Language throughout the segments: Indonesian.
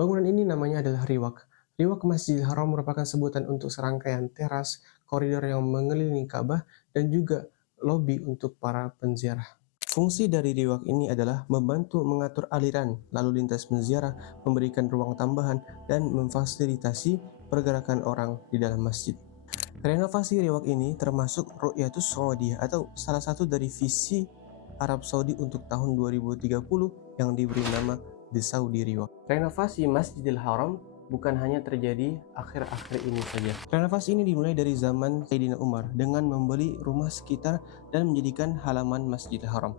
Bangunan ini namanya adalah Riwaq. Riwaq Masjidil Haram merupakan sebutan untuk serangkaian teras, koridor yang mengelilingi Ka'bah, dan juga lobi untuk para penziarah. Fungsi dari riwak ini adalah membantu mengatur aliran lalu lintas menziarah, memberikan ruang tambahan, dan memfasilitasi pergerakan orang di dalam masjid. Renovasi riwak ini termasuk Ru'yatus Saudiyah atau salah satu dari visi Arab Saudi untuk tahun 2030 yang diberi nama The Saudi Riwak. Renovasi Masjidil Haram bukan hanya terjadi akhir-akhir ini saja. Renovasi ini dimulai dari zaman Sayyidina Umar dengan membeli rumah sekitar dan menjadikan halaman Masjidil Haram.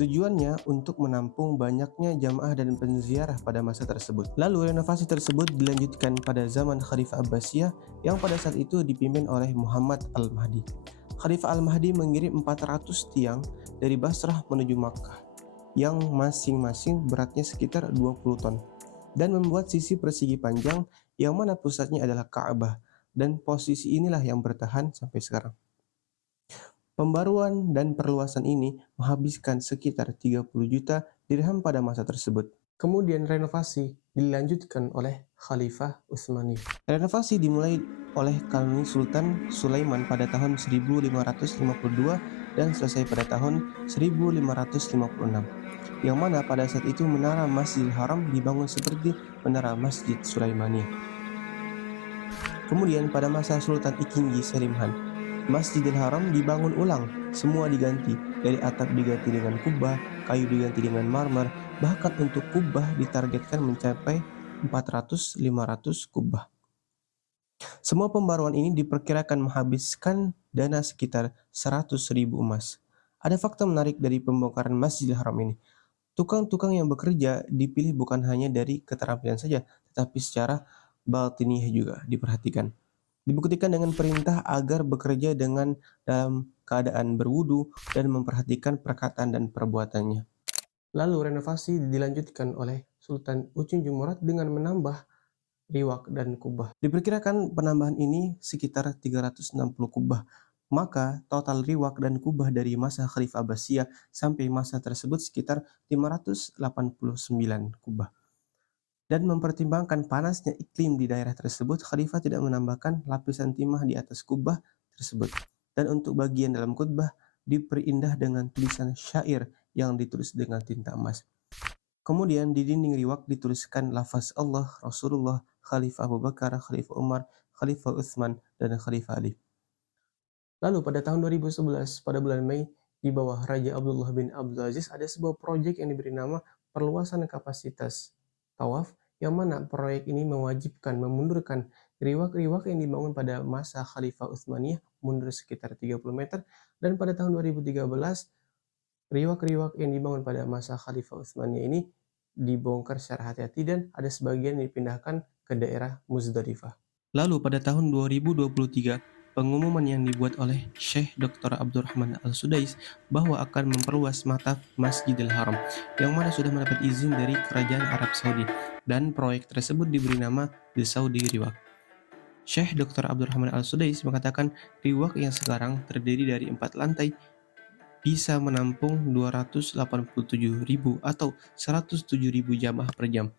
Tujuannya untuk menampung banyaknya jamaah dan penziarah pada masa tersebut. Lalu renovasi tersebut dilanjutkan pada zaman Khalifah Abbasiyah yang pada saat itu dipimpin oleh Muhammad Al-Mahdi. Khalifah Al-Mahdi mengirim 400 tiang dari Basrah menuju Makkah yang masing-masing beratnya sekitar 20 ton dan membuat sisi persegi panjang yang mana pusatnya adalah Ka'bah, dan posisi inilah yang bertahan sampai sekarang. Pembaruan dan perluasan ini menghabiskan sekitar 30 juta dirham pada masa tersebut. Kemudian renovasi dilanjutkan oleh Khalifah Utsmani. Renovasi dimulai oleh Kanuni Sultan Sulaiman pada tahun 1552 dan selesai pada tahun 1556. Yang mana pada saat itu menara Masjidil Haram dibangun seperti menara Masjid Sulaimaniyah. Kemudian pada masa Sultan Ikingi Selimhan, Masjidil Haram dibangun ulang, semua diganti, dari atap diganti dengan kubah, kayu diganti dengan marmer, bahkan untuk kubah ditargetkan mencapai 400-500 kubah. Semua pembaruan ini diperkirakan menghabiskan dana sekitar 100.000 emas. Ada fakta menarik dari pembongkaran Masjidil Haram ini. Tukang-tukang yang bekerja dipilih bukan hanya dari keterampilan saja, tetapi secara batiniah juga diperhatikan. Dibuktikan dengan perintah agar bekerja dengan dalam keadaan berwudu dan memperhatikan perkataan dan perbuatannya. Lalu renovasi dilanjutkan oleh Sultan Ucun Jumurat dengan menambah riwak dan kubah. Diperkirakan penambahan ini sekitar 360 kubah. Maka total riwak dan kubah dari masa Khalifah Abbasiyah sampai masa tersebut sekitar 589 kubah. Dan mempertimbangkan panasnya iklim di daerah tersebut, Khalifah tidak menambahkan lapisan timah di atas kubah tersebut. Dan untuk bagian dalam kubah diperindah dengan tulisan syair yang ditulis dengan tinta emas. Kemudian di dinding riwak dituliskan lafaz Allah, Rasulullah, Khalifah Abu Bakar, Khalifah Umar, Khalifah Utsman, dan Khalifah Ali. Lalu pada tahun 2011, pada bulan Mei, di bawah Raja Abdullah bin Abdul Aziz, ada sebuah proyek yang diberi nama perluasan kapasitas tawaf, yang mana proyek ini mewajibkan memundurkan riwak-riwak yang dibangun pada masa Khalifah Utsmaniyah mundur sekitar 30 meter, dan pada tahun 2013 riwak-riwak yang dibangun pada masa Khalifah Utsmaniyah ini dibongkar secara hati-hati dan ada sebagian dipindahkan ke daerah Muzdalifah. Lalu pada tahun 2023, pengumuman yang dibuat oleh Syekh Dr. Abdurrahman Al-Sudais bahwa akan memperluas mataf Masjidil Haram, yang mana sudah mendapat izin dari Kerajaan Arab Saudi, dan proyek tersebut diberi nama The Saudi Riwaq. Syekh Dr. Abdurrahman Al-Sudais mengatakan riwaq yang sekarang terdiri dari 4 lantai bisa menampung 287.000 atau 107.000 jamaah per jam.